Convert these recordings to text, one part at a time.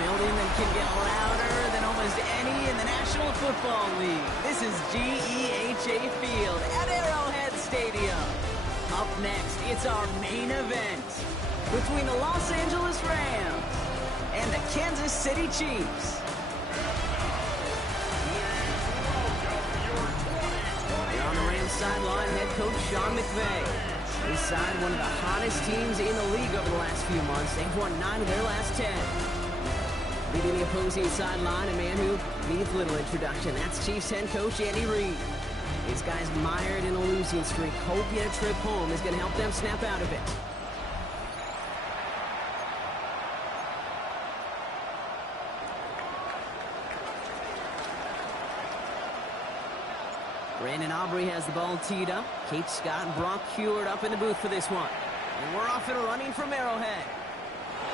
building that can get louder than almost any in the National Football League. This is GEHA Field at Arrowhead Stadium. Up next, it's our main event between the Los Angeles Rams and the Kansas City Chiefs. On the Rams sideline, head coach Sean McVay. They signed one of the hottest teams in the league over the last few months. They've won 9 of their last 10. Leading the opposing sideline, a man who needs little introduction. That's Chiefs head coach Andy Reid. These guys mired in a losing streak. Hoping a trip home is going to help them snap out of it. Brandon Aubrey has the ball teed up. Kate Scott and Brock Heward up in the booth for this one. And we're off and running from Arrowhead.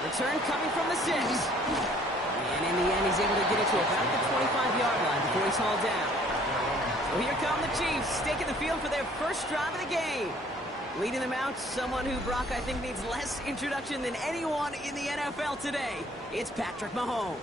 Return coming from the 6. And in the end, he's able to get it to about the 25-yard line before he's hauled down. So here come the Chiefs, taking the field for their first drive of the game. Leading them out, someone who, Brock, I think needs less introduction than anyone in the NFL today. It's Patrick Mahomes.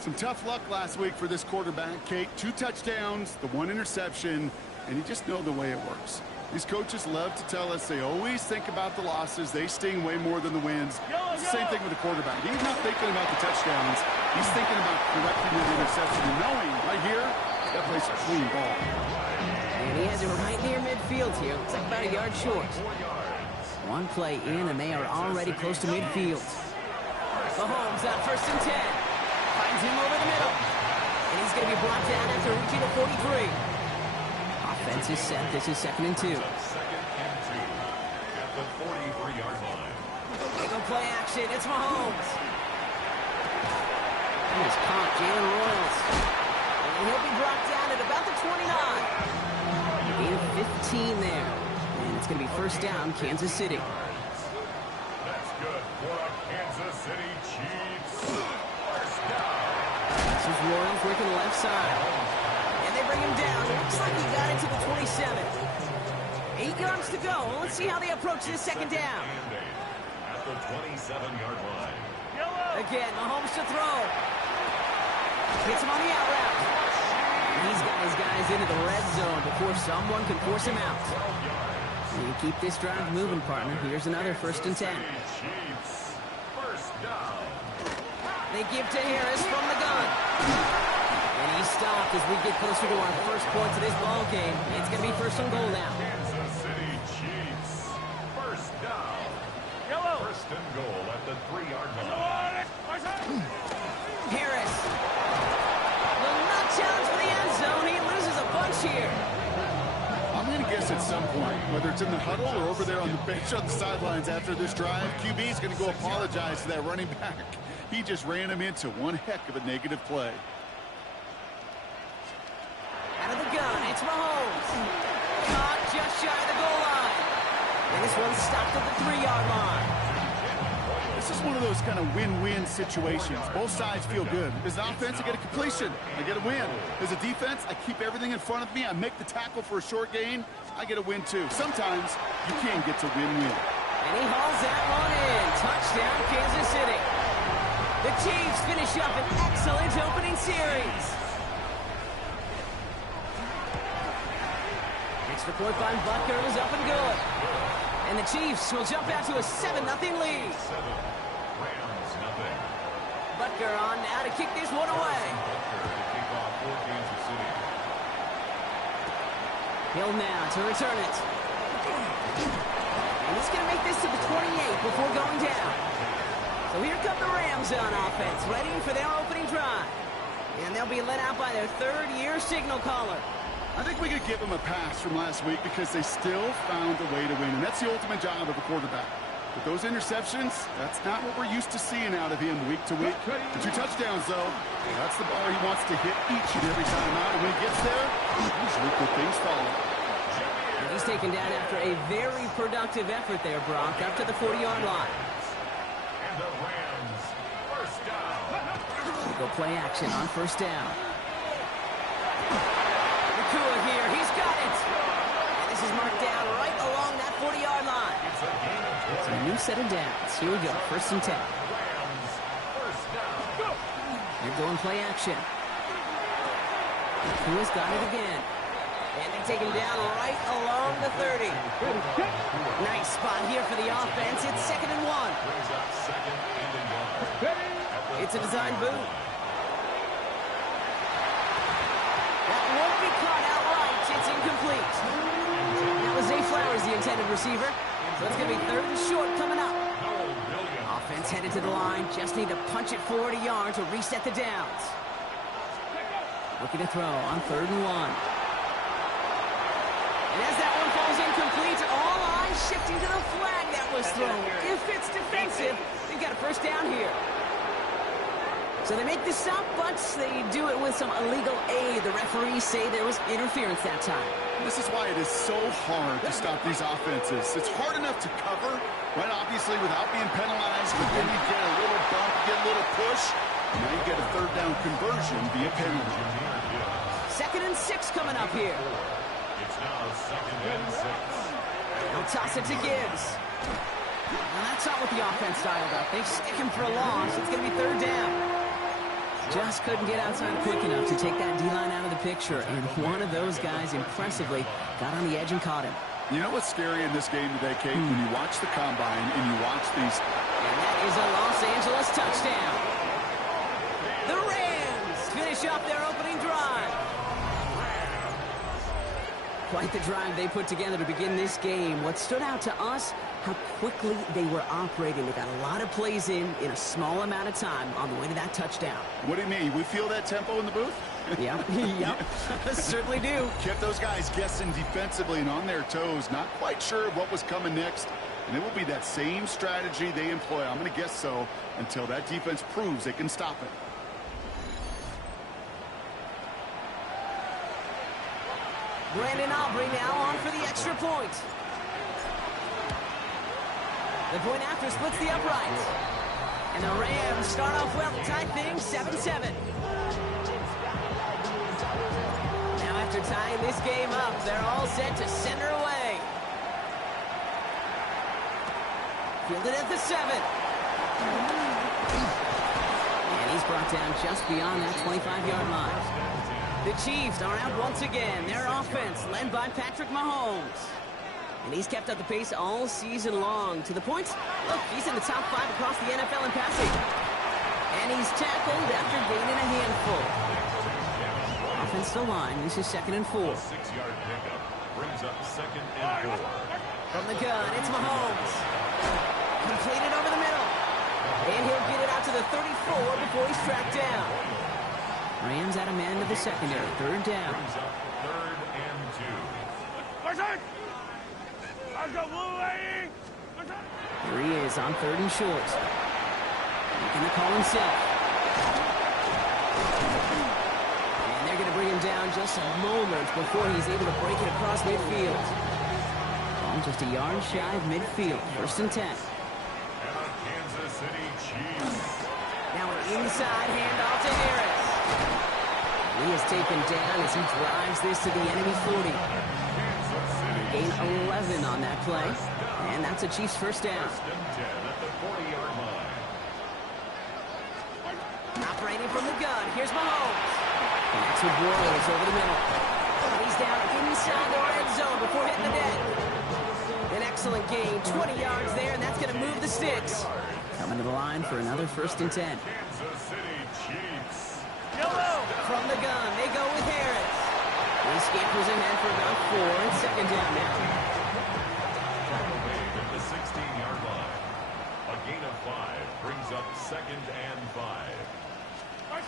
Some tough luck last week for this quarterback, Kate. 2 touchdowns, the 1 interception, and you just know the way it works. These coaches love to tell us they always think about the losses. They sting way more than the wins. It's the same thing with the quarterback. He's not thinking about the touchdowns. He's thinking about correcting the interception and knowing right here, that plays a clean ball. And he has it right near midfield here. It's like about a yard short. One play in, and they are already close to midfield. Mahomes on 1st and 10. Finds him over the middle. And he's going to be brought down after reaching the 43. Offense is set. This is 2nd and 2. Second and 2 at the 43-yard line. They go play action. It's Mahomes. He is caught. Jalen Royals. And he'll be brought down at about the 29. Gain of 15 there. And it's going to be 1st down, Kansas City. That's good for a Kansas City Chiefs. This is Royals working the left side. And they bring him down. Looks like he got it to the 27. 8 yards to go. Let's see how they approach this 2nd down. At the 27-yard line. Again, Mahomes to throw. Hits him on the out route. He's got his guys into the red zone before someone can force him out. You keep this drive moving, partner. Here's another 1st and 10. Chiefs. First down. They give to Harris from the gun. And he's stopped as we get closer to our first points of this ball game. It's going to be 1st and goal now. Kansas City Chiefs. First down. 1st and goal at the 3-yard line. Harris. Will not challenge for the end zone. He loses a bunch here. I'm going to guess at some point, whether it's in the huddle or over there on the bench on the sidelines after this drive, QB is going to go apologize to that running back. He just ran him into one heck of a negative play. Out of the gun, it's Mahomes. Caught just shy of the goal line. And this one's stopped at the 3-yard line. This is one of those kind of win-win situations. Both sides feel good. As an offense, I get a completion. I get a win. As a defense, I keep everything in front of me. I make the tackle for a short gain. I get a win, too. Sometimes you can get to win-win. And he hauls that one in. Touchdown, Kansas City. The Chiefs finish up an excellent opening series. Extra point by Butker is up and good. And the Chiefs will jump out to a 7-0 lead. 7. Rams, nothing. Butker on now to kick this one away. Butker to kick off for Kansas City. Hill now to return it. And he's going to make this to the 28 before going down. So here come the Rams on offense, ready for their opening drive. And they'll be let out by their 3rd-year signal caller. I think we could give them a pass from last week because they still found a way to win, and that's the ultimate job of a quarterback. But those interceptions, that's not what we're used to seeing out of him week to week. The 2 touchdowns, though, that's the ball he wants to hit each and every time out, and when he gets there, usually good things follow. And he's taken down after a very productive effort there, Brock, up to the 40-yard line. And the Rams, first down. Go play action on 1st down. Nakua here, he's got it. And this is marked down right along that 40-yard line. It's a gain of 20. It's a new set of downs. Here we go, 1st and 10. Rams, first down. They're going play action. Kua's got it again. And they take him down right along the 30. Nice spot here for the offense. It's 2nd and 1. It's a design boot. That won't be caught outright. It's incomplete. That was Zay Flowers, the intended receiver. So it's going to be 3rd and short coming up. Offense headed to the line. Just need to punch it forward a yard to reset the downs. Looking to throw on 3rd and 1. And as that one falls incomplete, all eyes shifting to the flag that was thrown. If it's defensive, they've got a first down here. So they make the stop, but they do it with some illegal aid. The referees say there was interference that time. This is why it is so hard to stop these offenses. It's hard enough to cover, right, obviously, without being penalized, but then you get a little bump, get a little push, and now you get a 3rd down conversion via penalty. 2nd and 6 coming up here. It's now 2nd and 6. They'll toss it to Gibbs. Well, that's not what the offense dialed up. They stick him for a loss. It's going to be 3rd down. Just couldn't get outside quick enough to take that D-line out of the picture, and one of those guys impressively got on the edge and caught him. You know what's scary in this game today, Kate? When you watch the combine and you watch these... And that is a Los Angeles touchdown. The Rams finish off their opening drive. Quite the drive they put together to begin this game. What stood out to us, how quickly they were operating. They got a lot of plays in a small amount of time on the way to that touchdown. What do you mean? We feel that tempo in the booth? Yep, yep, certainly do. Kept those guys guessing defensively and on their toes, not quite sure what was coming next. And it will be that same strategy they employ, I'm going to guess so, until that defense proves they can stop it. Brandon Aubrey now on for the extra point. The point after splits the upright. And the Rams start off well to tie things 7-7. Now after tying this game up, they're all set to center away. Fielded at the 7. And he's brought down just beyond that 25-yard line. The Chiefs are out once again. Their offense led by Patrick Mahomes. And he's kept up the pace all season long. To the point, look, he's in the top 5 across the NFL in passing. And he's tackled after gaining a handful. Offensive line, this is 2nd and 4. 6-yard pickup brings up 2nd and 4. From the gun, it's Mahomes. Completed over the middle. And he'll get it out to the 34 before he's tracked down. Rams at a man to the secondary. 3rd down. Brings up 3rd and 2. Here he is on 3rd and short. Making the call himself. And they're going to bring him down just a moment before he's able to break it across midfield. Ball just a yard shy of midfield. 1st and 10. And the Kansas City Chiefs. Now an inside handoff to Harris. He is taken down as he drives this to the enemy 40. Gain 11 on that play. And that's a Chiefs first down. 1st and 10 at the 40-yard line. Operating from the gun. Here's Mahomes. Connects with Warriors over the middle. And he's down inside the red zone before hitting the net. An excellent gain. 20 yards there, and that's going to move the sticks. Coming to the line for another 1st and 10. Kansas City Chiefs. From the gun, they go with Harris. He scampers ahead for about 4. It's 2nd down now. At the 16-yard line. A gain of 5 brings up 2nd and 5.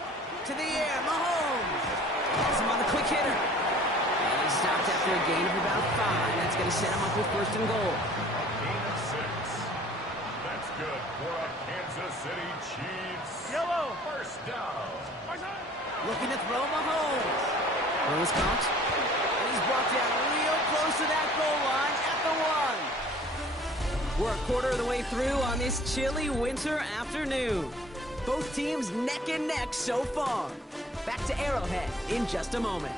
To the air, Mahomes. Has him on the quick hitter. And he's stopped after a gain of about 5. That's going to set him up with 1st and goal. A gain of 6. That's good for a Kansas City Chiefs. Yellow. 1st down. Looking to throw Mahomes. Throws caught. And he's brought down real close to that goal line at the 1. We're a quarter of the way through on this chilly winter afternoon. Both teams neck and neck so far. Back to Arrowhead in just a moment.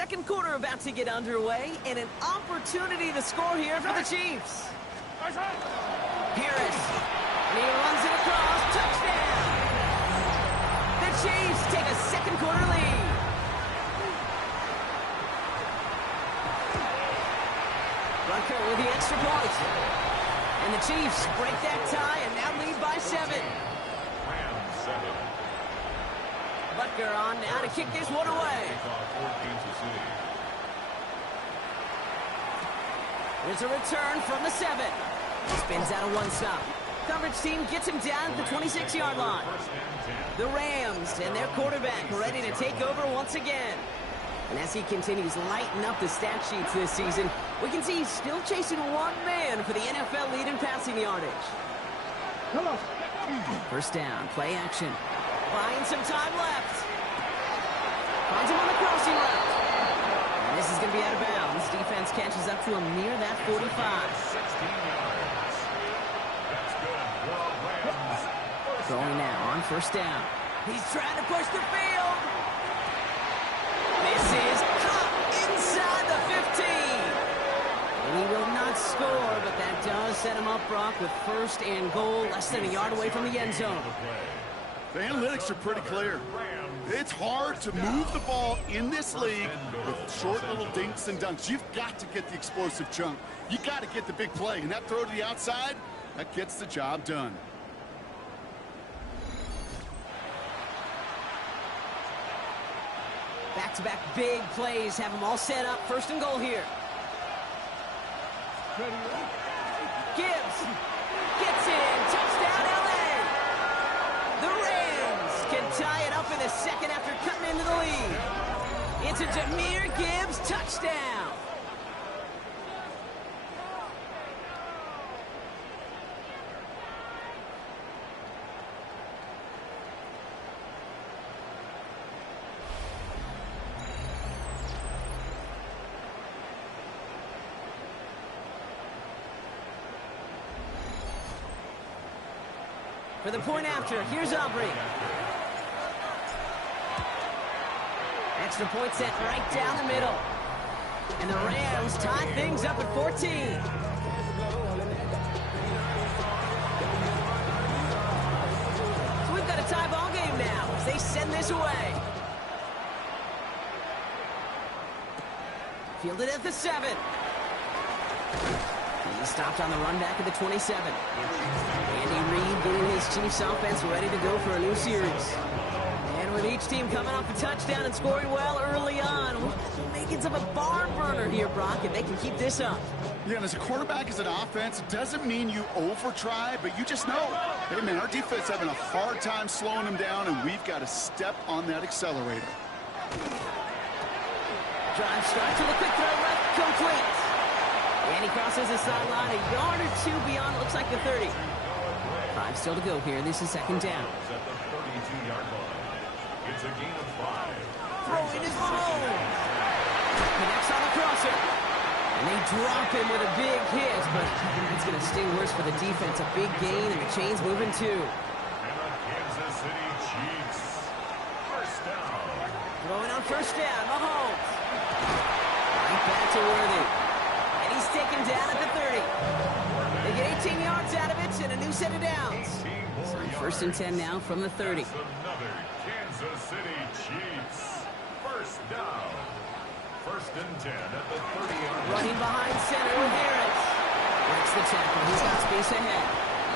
second quarter about to get underway, and an opportunity to score here for the Chiefs. Harris, and he runs it across, touchdown! The Chiefs take a second quarter lead. Rucker with the extra point. And the Chiefs break that tie and now lead by 7. Butker on now to kick this one away. There's a return from the 7. Spins out of one stop. Coverage team gets him down at the 26-yard line. The Rams and their quarterback ready to take over once again. And as he continues lighting up the stat sheets this season, we can see he's still chasing one man for the NFL lead in passing yardage. First down, play action. Buying some time left. Finds him on the crossing route. And this is going to be out of bounds. Defense catches up to him near that 45. 16 yards. That's good. Going now on first down. He's trying to push the field. This is caught inside the 15. And he will not score, but that does set him up, Brock, with first and goal, less than a yard away from the end zone. The analytics are pretty clear. It's hard to move the ball in this league with short little dinks and dunks. You've got to get the explosive chunk. You got to get the big play. And that throw to the outside, that gets the job done. Back-to-back big plays have them all set up. First and goal here. Gibbs gets in. Touchdown, LA. The Rams can tie it up in the second after cutting into the lead. It's a Jahmyr Gibbs touchdown. For the point after, here's Aubrey. Extra point set right down the middle. And the Rams tie things up at 14. So we've got a tie ball game now as they send this away. Fielded at the 7. He stopped on the run back at the 27. Andy Reid getting his Chiefs offense ready to go for a new series. And with each team coming off a touchdown and scoring well early on, makings of a barn burner here, Brock, if they can keep this up. Yeah, and as a quarterback, as an offense, it doesn't mean you over-try, but you just know, hey, man, our defense having a hard time slowing them down, and we've got to step on that accelerator. Drive starts with a quick throw left, complete. And he crosses the sideline a yard or two beyond, looks like the 30. 5 still to go here. This is second down. At the 32-yard line. It's a gain of 5. Throwing his Mahomes. Connects on the crosser. And they drop him with a big hit, but it's going to sting worse for the defense. A big gain, and the chain's moving too. And the Kansas City Chiefs. First down. Throwing on first down, Mahomes. Right back to Worthy. And he's taken down at the 30. They get 18 yards out of it and a new set of downs. So first and 10 now from the 30. That's another Kansas City Chiefs. First down. First and 10 at the 30-yard line. Running behind center with Harris. Breaks the tackle. He's got space ahead.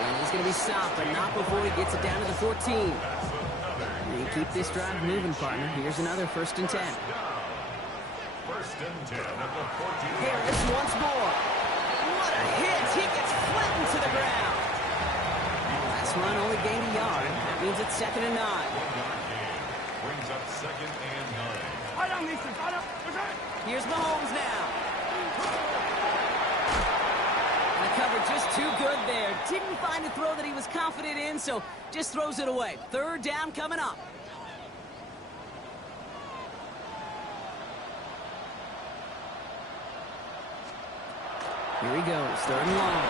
And he's going to be stopped, but not before he gets it down to the 14. And you keep this drive moving, partner. Here's another first and 10. First and 10 at the 14. Harris once more. What a hit. He gets flattened to the ground. Last run only gained a yard. That means it's second and 9. 1-yard gain. Brings up second and 9. Here's Mahomes now. And the cover just too good there. Didn't find a throw that he was confident in, so just throws it away. Third down coming up. Here he goes, third and long.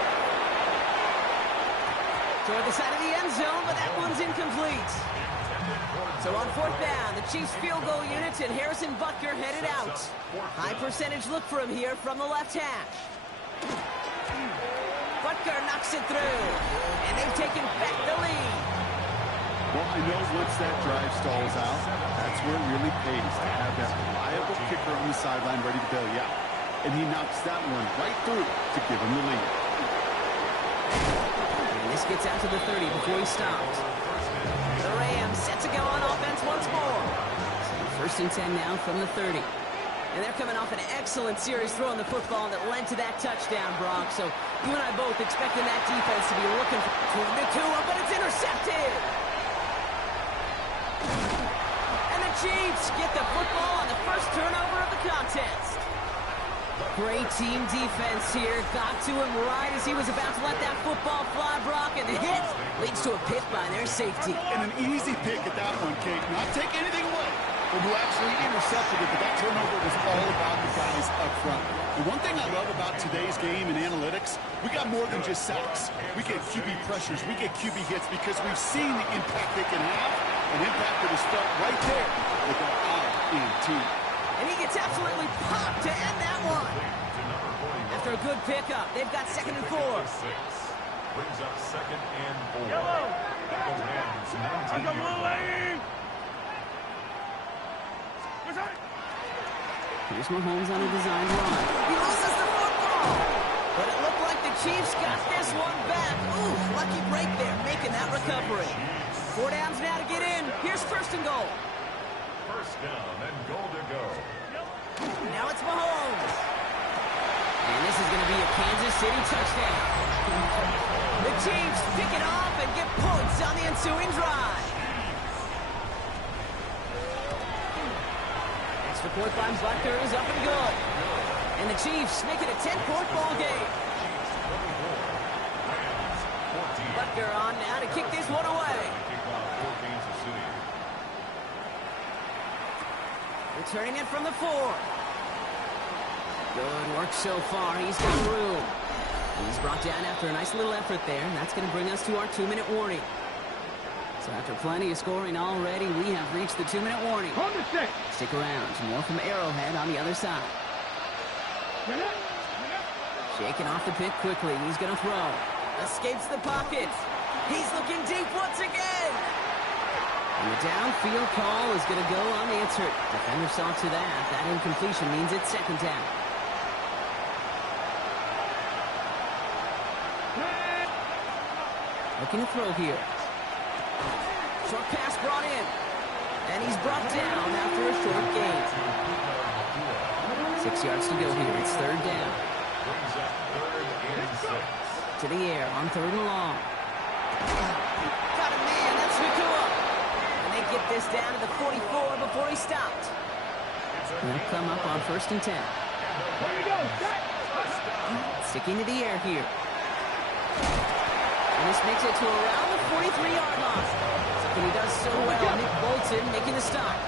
Toward the side of the end zone, but that one's incomplete. So on fourth down, the Chiefs field goal units and Harrison Butker headed out. High percentage look for him here from the left hash. Butker knocks it through, and they've taken back the lead. Well, I know once that drive stalls out, that's where it really pays to have that reliable kicker on the sideline ready to bail you out. And he knocks that one right through to give him the lead. And this gets out to the 30 before he stops. The Rams set to go on offense once more. So first and 10 now from the 30. And they're coming off an excellent series throwing the football that led to that touchdown, Brock. So you and I both expecting that defense to be looking for the Tua, but it's intercepted. And the Chiefs get the football on the first turnover of the contest. Great team defense here. Got to him right as he was about to let that football fly, Brock, and the hit leads to a pick by their safety. And an easy pick at that one, Kate. Not take anything away from who actually intercepted it, but that turnover was all about the guys up front. The one thing I love about today's game in analytics, we got more than just sacks. We get QB pressures, we get QB hits because we've seen the impact they can have, an impact that is felt right there with our INT. And he gets absolutely popped to end that one. After a good pickup, they've got 2nd and 4. Brings up 2nd and 4. The Rams 19 line. Here's Mahomes on a designed run. He loses the football. But it looked like the Chiefs got this one back. Ooh, lucky break there, making that recovery. 4 downs now to get in. Here's 1st and goal. First down and goal to go. Now it's Mahomes. And this is going to be a Kansas City touchdown. The Chiefs pick it off and get points on the ensuing drive. Extra point by Butker is up and good. And the Chiefs make it a 10-point ball game. Butker on now to kick this one away. Returning it from the 4. Good work so far. He's got room. He's brought down after a nice little effort there, and that's going to bring us to our 2-minute warning. So after plenty of scoring already, we have reached the 2-minute warning. Stick around. More from Arrowhead on the other side. Shaking off the pick quickly. He's going to throw. Escapes the pocket. He's looking deep once again. And the downfield call is going to go unanswered. Defender saw to that. That incompletion means it's 2nd down. Looking to throw here. Short pass brought in. And he's brought down after a short gain. 6 yards to go here. It's 3rd down. To the air on 3rd and long. Got a man. That's Nakua. And they get this down to the 44 before he stopped. They'll come up on 1st and 10. Sticking to the air here. And this makes it to around the 43-yard line. Something he does so well. Nick Bolton making the stop.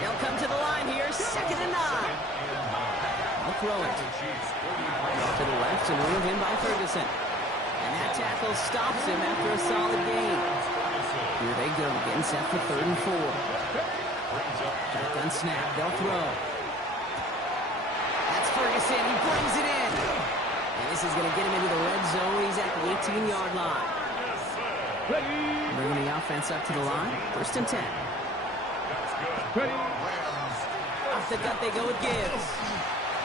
They'll come to the line here. 2nd and 9. They'll throw it. To the left and ruled in by Ferguson. And that tackle stops him after a solid gain. Here they go, getting set for 3rd and 4. Shotgun snap, they'll throw. That's Ferguson, he brings it in. And this is going to get him into the red zone. He's at the 18-yard line. Bringing the offense up to the line. 1st and 10. Off the gut they go with Gibbs.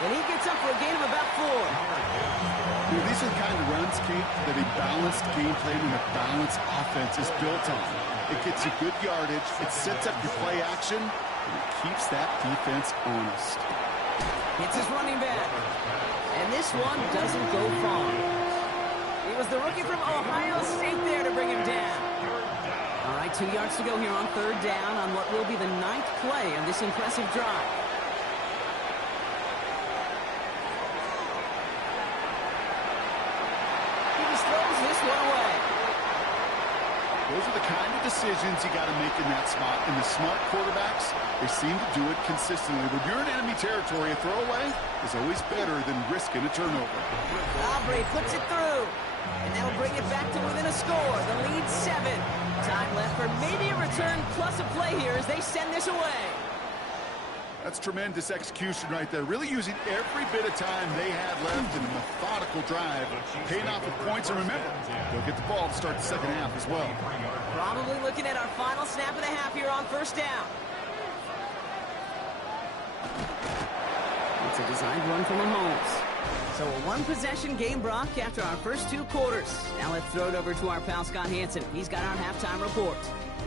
And he gets up for a gain of about 4. These are the kind of runs, Kate, that a balanced game plan and a balanced offense is built on. It gets you good yardage, it sets up your play action, and it keeps that defense honest. Hits his running back. And this one doesn't go far. It was the rookie from Ohio State there to bring him down. All right, 2 yards to go here on 3rd down on what will be the 9th play of this impressive drive. He just throws this one away. Those are the kind of decisions you got to make in that spot. And the smart quarterbacks, they seem to do it consistently. When you're in enemy territory, a throwaway is always better than risking a turnover. Aubrey puts it through. And that'll bring it back to within a score. The lead 7. Time left for maybe a return plus a play. as they send this away. That's tremendous execution right there. Really using every bit of time they had left in a methodical drive. Paying off with points, and remember, they'll get the ball to start the second half as well. Probably looking at our final snap of the half here on first down. It's a designed run from Mahomes. So a one-possession game, Brock, after our first 2 quarters. Now let's throw it over to our pal Scott Hansen. He's got our halftime report.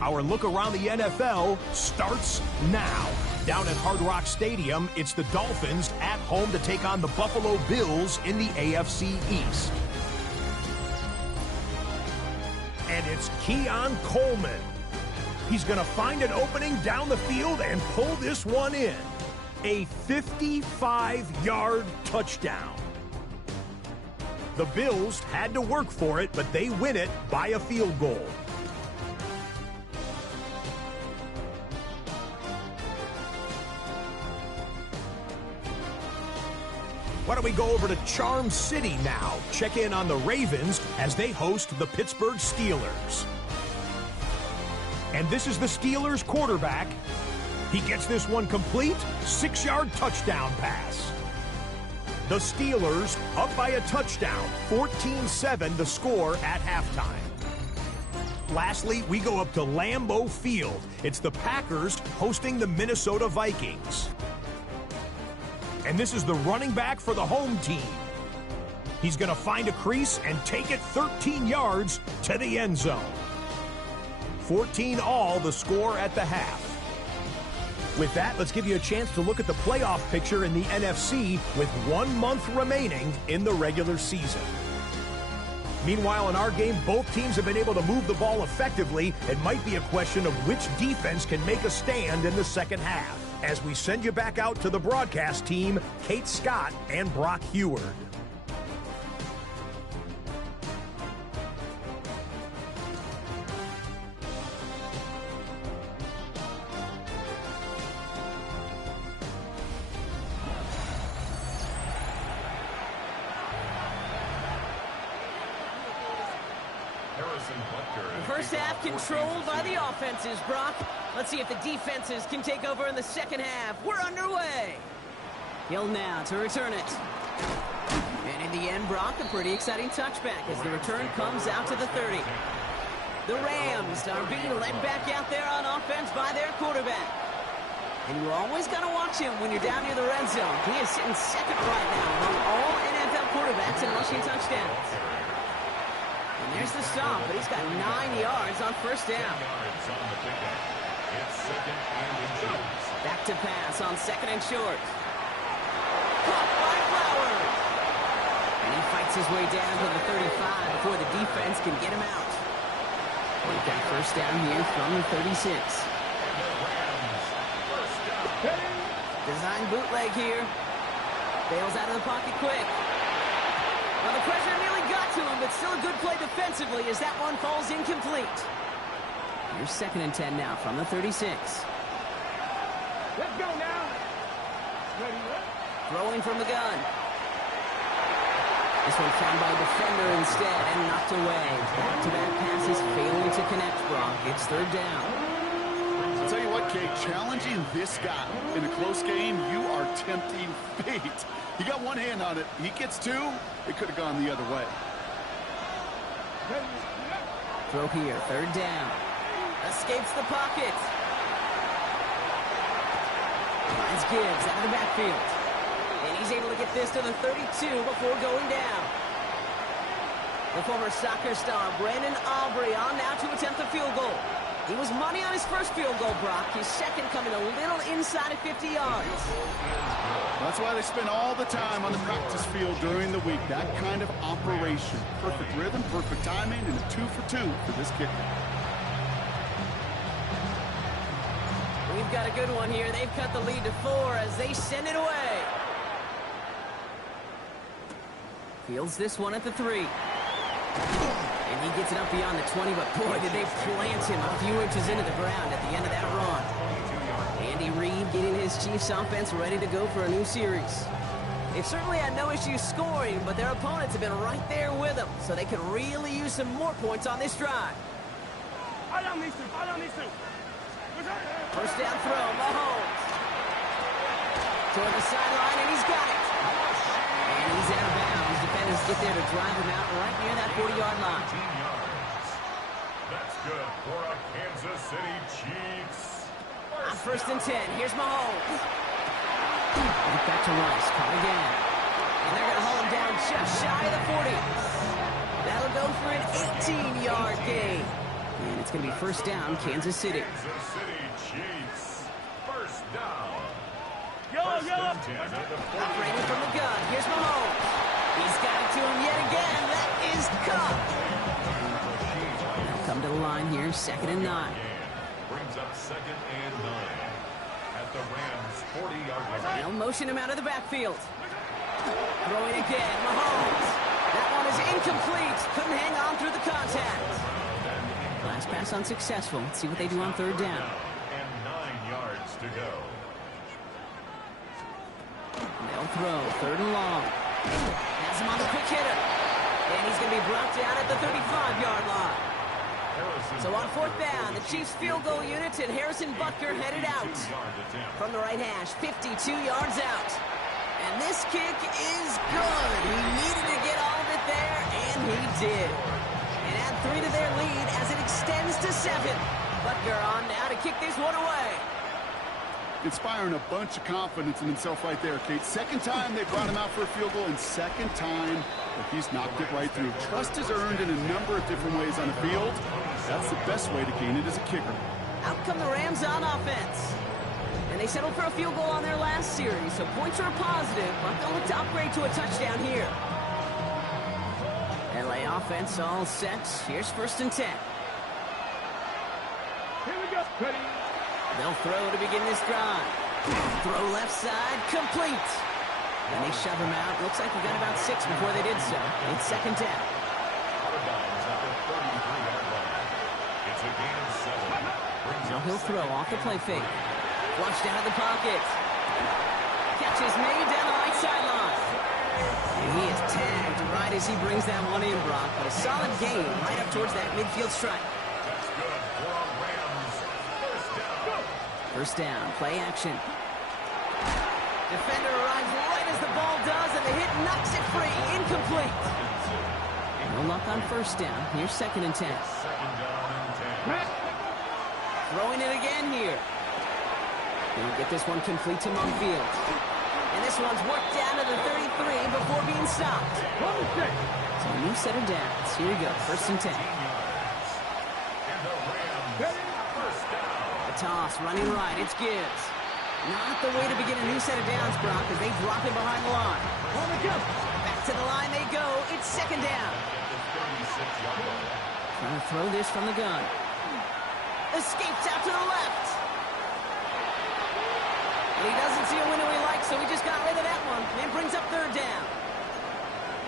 Our look around the NFL starts now. Down at Hard Rock Stadium, it's the Dolphins at home to take on the Buffalo Bills in the AFC East. And it's Keon Coleman. He's going to find an opening down the field and pull this one in. A 55-yard touchdown. The Bills had to work for it, but they win it by a field goal. Why don't we go over to Charm City now? Check in on the Ravens as they host the Pittsburgh Steelers. And this is the Steelers quarterback. He gets this one complete, 6-yard touchdown pass. The Steelers up by a touchdown, 14-7 the score at halftime. Lastly, we go up to Lambeau Field. It's the Packers hosting the Minnesota Vikings. And this is the running back for the home team. He's going to find a crease and take it 13 yards to the end zone. 14 all the score at the half. With that, let's give you a chance to look at the playoff picture in the NFC with 1 month remaining in the regular season. Meanwhile, in our game, both teams have been able to move the ball effectively. It might be a question of which defense can make a stand in the second half. As we send you back out to the broadcast team, Kate Scott and Brock Heward. First half controlled by the offenses, Brock. Let's see if the defenses can take over in the second half. We're underway. Hill now to return it. And in the end, Brock, a pretty exciting touchback as the return comes out to the 30. The Rams are being led back out there on offense by their quarterback. And you always got to watch him when you're down near the red zone. He is sitting second right now among all NFL quarterbacks in rushing touchdowns. And there's the stop, but he's got 9 yards on first down. Back to pass on second and short. Caught by Flowers. And he fights his way down to the 35 before the defense can get him out. We've got first down here from the 36. Design bootleg here. Bails out of the pocket quick. Well, the pressure nearly got to him, but still a good play defensively as that one falls incomplete. Here's second and 10 now from the 36. Let's go now. Ready, Throwing from the gun. This one found by a defender instead and knocked away. Back-to-back passes failing to connect, Brock. It's third down. I'll tell you what, Kate, challenging this guy in a close game, you are tempting fate. He got one hand on it. He gets two. It could have gone the other way. Throw here, third down. Escapes the pocket. Finds Gibbs out of the backfield. And he's able to get this to the 32 before going down. The former soccer star, Brandon Aubrey, on now to attempt a field goal. He was money on his first field goal, Brock. His second coming a little inside of 50 yards. That's why they spend all the time on the practice field during the week. That kind of operation. Perfect rhythm, perfect timing, and a 2 for 2 for this kicker. We've got a good one here. They've cut the lead to 4 as they send it away. Fields this one at the 3. And he gets it up beyond the 20, but boy, did they plant him a few inches into the ground at the end of that run. Andy Reid getting his Chiefs offense ready to go for a new series. They've certainly had no issues scoring, but their opponents have been right there with them, so they could really use some more points on this drive. First down throw, Mahomes. Toward the sideline, and he's got it. And he's out of bounds. Defenders get there to drive him out right near that 40-yard line. 18 yards. That's good for a Kansas City Chiefs. On first and 10, here's Mahomes. Back to Rice, caught again. And they're going to haul him down just shy of the 40. That'll go for an 18-yard gain. And it's going to be first down, Kansas City. Kansas City Chiefs. First down. Yo! Operating from the gun. Here's Mahomes. He's got it to him yet again. That is caught. They'll come to the line here, 2nd and 9. Brings up 2nd and 9 at the Rams' 40-yard line. They'll motion him out of the backfield. Throwing again, Mahomes. That one is incomplete. Couldn't hang on through the contact. Last pass unsuccessful. Let's see what they do on 3rd down. And 9 yards to go. They'll throw, 3rd and long. Has him on the quick hitter. And he's going to be brought down at the 35-yard line. So on 4th down, the Chiefs field goal unit and Harrison Butker headed out. From the right hash, 52 yards out. And this kick is good. He needed to get all of it there, and he did. And add 3 to their lead as it extends to 7. Butker on now to kick this one away. Inspiring a bunch of confidence in himself right there, Kate. 2nd time they brought him out for a field goal, and 2nd time that he's knocked it right through. Trust is earned in a number of different ways on the field. That's the best way to gain it as a kicker. Out come the Rams on offense. And they settled for a field goal on their last series, so points are positive, but they'll look to upgrade to a touchdown here. LA offense all set. Here's 1st and 10. Here we go. Ready. They'll throw to begin this drive. Throw left side, complete. And they shove him out. Looks like we got about 6 before they did so. It's 2nd down. It's a gain of 7. Now he'll throw off the play fake. Flushed out of the pocket. Catch is made down the right sideline. And he is tagged right as he brings that one in, Brock. But a solid gain right up towards that midfield strike. That's good for a Rams. First down, play action. Defender arrives right as the ball does, and the hit knocks it free. Incomplete. No luck on first down. Here's 2nd and 10. 2nd down and 10. Throwing it again here. He'll get this one complete to Mumfield. And this one's worked down to the 33 before being stopped. So a new set of downs. Here we go, 1st and 10. The toss, running right, it's Gibbs. Not the way to begin a new set of downs, Brock, as they drop it behind the line. Back to the line they go. It's 2nd down. Trying to throw this from the gun. Escapes out to the left. And he doesn't see a window he likes, so he just got rid of that one. And brings up 3rd down.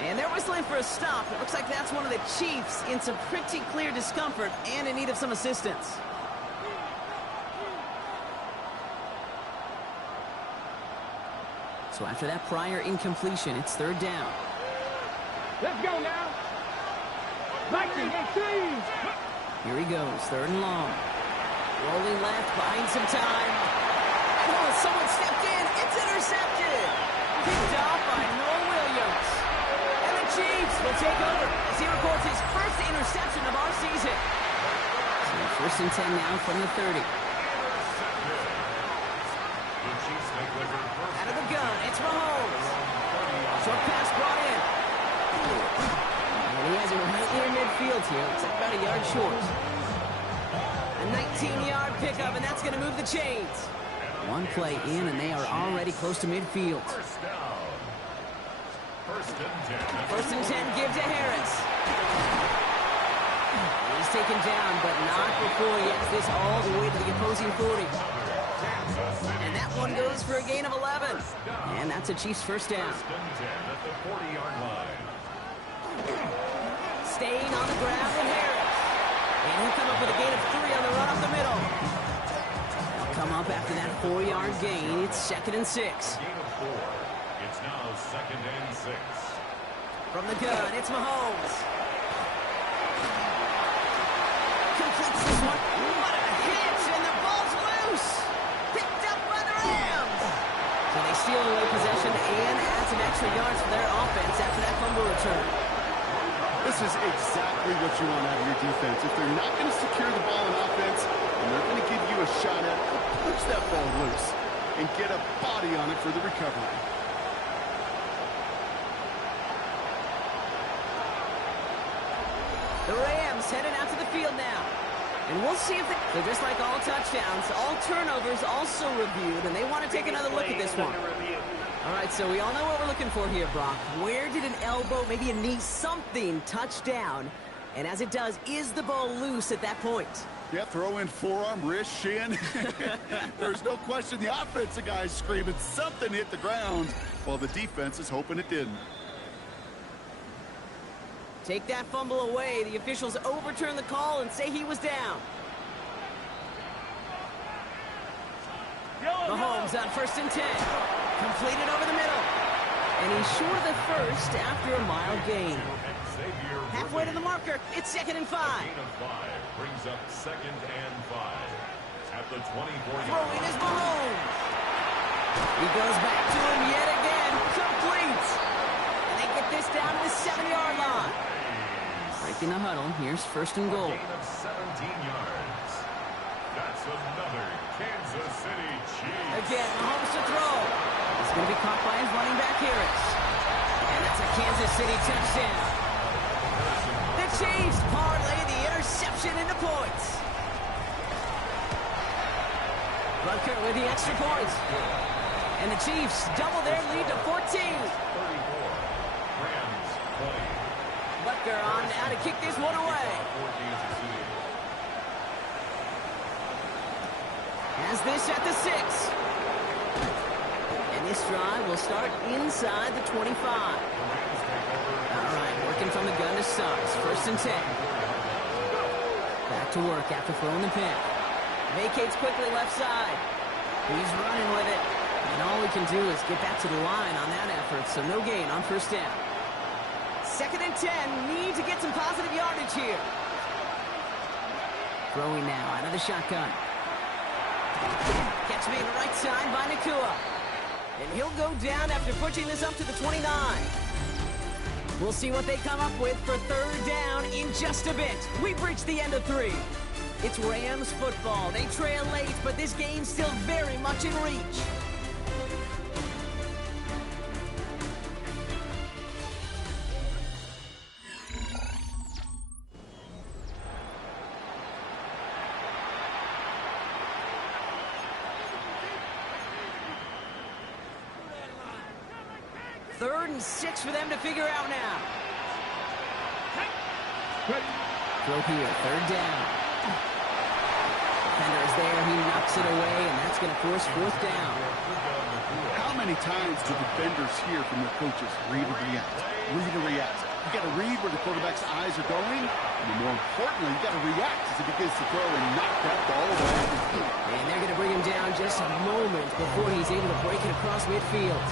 And they're whistling for a stop. It looks like that's one of the Chiefs in some pretty clear discomfort and in need of some assistance. So after that prior incompletion, it's 3rd down. Let's go now. Vikings. Here he goes, 3rd and long. Rolling left, buying some time. Oh, someone stepped in. It's intercepted. Picked off by Noah Williams. And the Chiefs will take over as he records his first interception of our season. So 1st and 10 now from the 30. Out of the gun, it's Mahomes. Short pass brought in. And he has it right near midfield here. Looks like about a yard short. A 19-yard pickup, and that's going to move the chains. One play in, and they are already close to midfield. First down. 1st and 10, give to Harris. He's taken down, but not before he has this all the way to the opposing 40. And that one goes for a gain of 11. And that's a Chiefs first down. At the 40-yard line. Staying on the ground with Harris. And he'll come up with a gain of 3 on the run up the middle. They'll come up after that 4-yard gain. It's 2nd and 6. Gain of 4. It's now 2nd and 6. From the gun, it's Mahomes. Completes this one. What a hit! And the ball's loose! This is exactly what you want out of your defense. If they're not going to secure the ball in offense, and they're going to give you a shot at it, push that ball loose and get a body on it for the recovery. The Rams headed out to the field now. And we'll see if they're just like all touchdowns, all turnovers also reviewed, and they want to take another look at this one. All right, so we all know what we're looking for here, Brock. Where did an elbow, maybe a knee, something touch down? And as it does, is the ball loose at that point? Yeah, throw in forearm, wrist, shin. There's no question the offensive guy's screaming something hit the ground while the defense is hoping it didn't. Take that fumble away. The officials overturn the call and say he was down. Mahomes on 1st and 10. Completed over the middle. And he's short of the first after a mild gain. Halfway to the marker. It's 2nd and 5. Gain of 5 brings up 2nd and 5. At the 24-yard Throwing is Mahomes. He goes back to him yet again. Complete. And they get this down to the 7-yard line. Breaking the huddle. Here's 1st and goal. Gain of 17 yards. That's another Kansas City Chiefs. Again, Mahomes to throw. He's going to be caught by his running back, Harris. And that's a Kansas City touchdown. The Chiefs parlay the interception into points. Butker with the extra point. And the Chiefs double their lead to 14. 34. Rams 20. Butker on now to kick this one away. Has this at the 6. And this drive will start inside the 25. All right, working from the gun to Suggs. 1st and 10. Back to work after throwing the pick. Vacates quickly left side. He's running with it. And all we can do is get back to the line on that effort, so no gain on 1st down. 2nd and 10, need to get some positive yardage here. Throwing now out of the shotgun. Catch made right side by Nakua. And he'll go down after pushing this up to the 29. We'll see what they come up with for 3rd down in just a bit. We've reached the end of 3. It's Rams football. They trail late, but this game's still very much in reach. Third and 6 for them to figure out now. Throw here, 3rd down. Defender is there, he knocks it away, and that's going to force 4th down. How many times do defenders hear from their coaches, read and react, read and react? You got to read where the quarterback's eyes are going, and more importantly, you got to react as he begins to throw and knock that ball away. And they're going to bring him down just a moment before he's able to break it across midfield.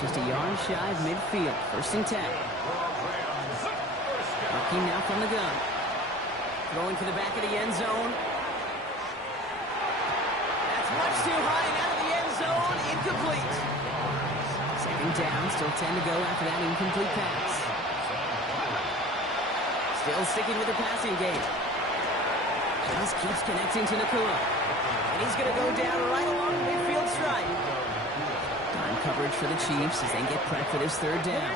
Just a yard shy of midfield. 1st and 10. Working now from the gun. Throwing for the back of the end zone. That's much too high and out of the end zone. Incomplete. 2nd down. Still 10 to go after that incomplete pass. Still sticking with the passing game. Just keeps connecting to Nakua. And he's going to go down right along the midfield stripe. Coverage for the Chiefs as they get prepped for this 3rd down.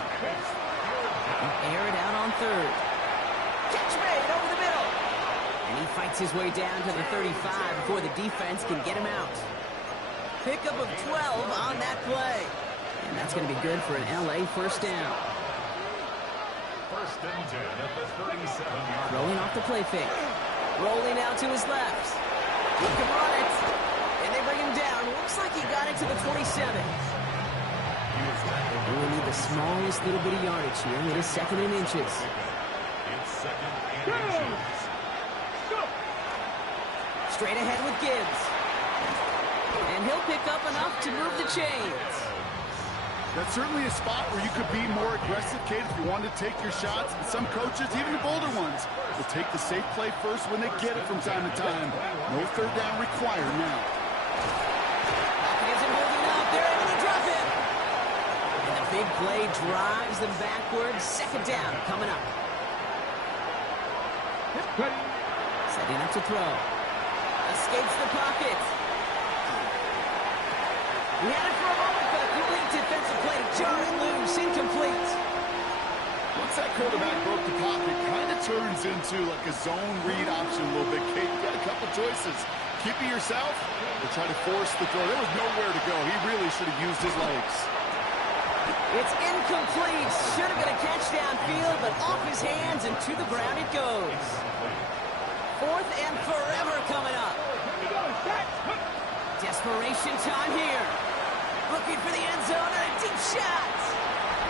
Air it out on 3rd. Catch made over the middle. And he fights his way down to the 35 before the defense can get him out. Pickup of 12 on that play. And that's going to be good for an LA 1st down. 1st and 10 at the 37-yard. Rolling off the play fake. Rolling out to his left. He can run it. And they bring him down. Looks like he got it to the 27. We need the smallest little bit of yardage here. It is 2nd and inches. It's 2nd and inches. Straight ahead with Gibbs. And he'll pick up enough to move the chains. That's certainly a spot where you could be more aggressive, Kate, if you wanted to take your shots. And some coaches, even the bolder ones, will take the safe play first when they get it from time to time. No 3rd down required now. He isn't holding up. They're able to drop him. And the Big play drives them backwards. Second down coming up. Setting up to throw. Escapes the pocket. He had it for a moment, but a complete defensive play to jarring loose. Incomplete. Once that quarterback broke the pocket, kind of turns into like a zone read option a little bit. Kate, you got a couple choices. Keep it yourself or try to force the throw. There was nowhere to go. He really should have used his legs. It's incomplete. Should have been a catch downfield, but off his hands and to the ground it goes. Fourth and forever coming up. Desperation time here. Looking for the end zone and a deep shot.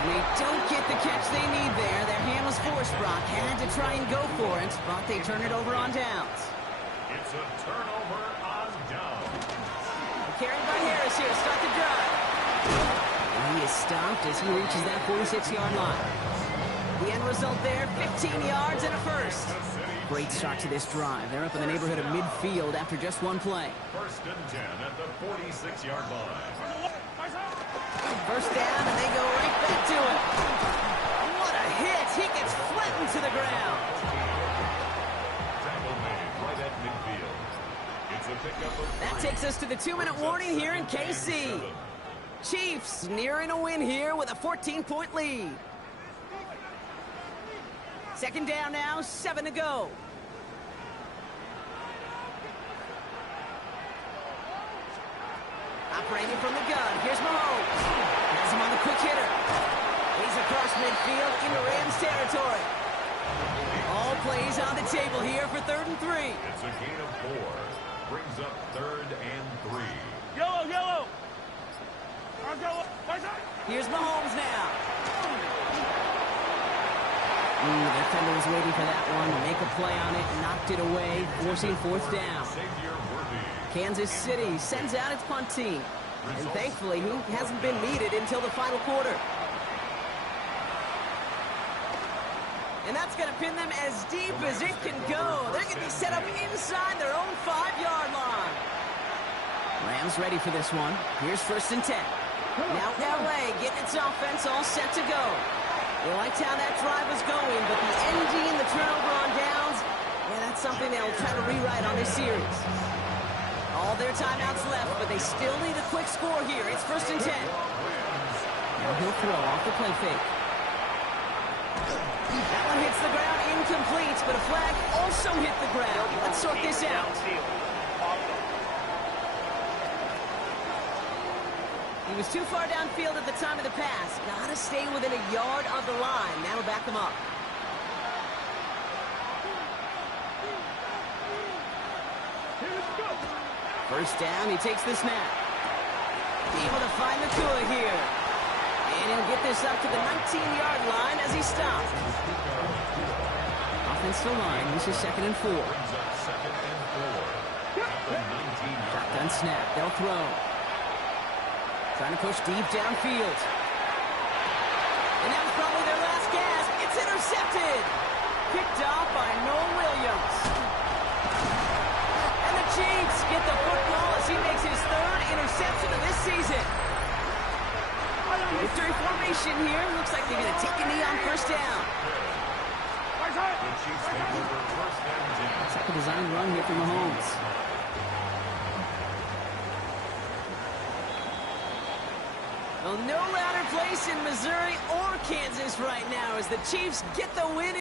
And they don't get the catch they need there. Their hand was forced, Brock. Had to try and go for it, but they turn it over on downs. It's a turnover on downs. Carried by Harris here to start the drive. And he is stopped as he reaches that 46-yard line. The end result there, 15 yards and a first. Great start to this drive. They're up in the neighborhood of midfield after just one play. First and 10 at the 46-yard line. First down, and they go right back to it. What a hit. He gets flattened to the ground. Tackle made right at midfield. It's a pickup of That takes us to the 2-minute warning here in KC. Chiefs nearing a win here with a 14-point lead. Second down now, 7 to go. Operating from the gun, here's Mahomes. Has him on the quick hitter. He's across midfield into Rams territory. All plays on the table here for 3rd and 3. It's a gain of 4. Brings up 3rd and 3. Yellow. Here's Mahomes now. The defender was waiting for that one to make a play on it, knocked it away, forcing 4th down. Kansas City sends out its punt team, and thankfully he hasn't been needed until the final quarter. And that's going to pin them as deep as it can go. They're going to be set up inside their own 5-yard line. Rams ready for this one. Here's 1st and 10. Now LA getting its offense all set to go. They liked how that drive was going, but the ending and the turnover on downs, yeah, that's something they'll try to rewrite on this series. All their timeouts left, but they still need a quick score here. It's 1st and 10. Now he'll throw off the play fake. That one hits the ground, incomplete, but a flag also hit the ground. Let's sort this out. He was too far downfield at the time of the pass. Got to stay within a yard of the line. That'll back them up. First down, he takes the snap. Able to find the Kua here. And he'll get this up to the 19-yard line as he stopped. Offensive line, this is 2nd and 4. Shotgun snap, they'll throw. Trying to push deep downfield. And that was probably their last gasp. It's intercepted. Picked off by Noah Williams. And the Chiefs get the football as he makes his 3rd interception of this season. Victory formation here. Looks like they're going to take a knee on 1st down. Second design run here for Mahomes. Well, no louder place in Missouri or Kansas right now as the Chiefs get the win.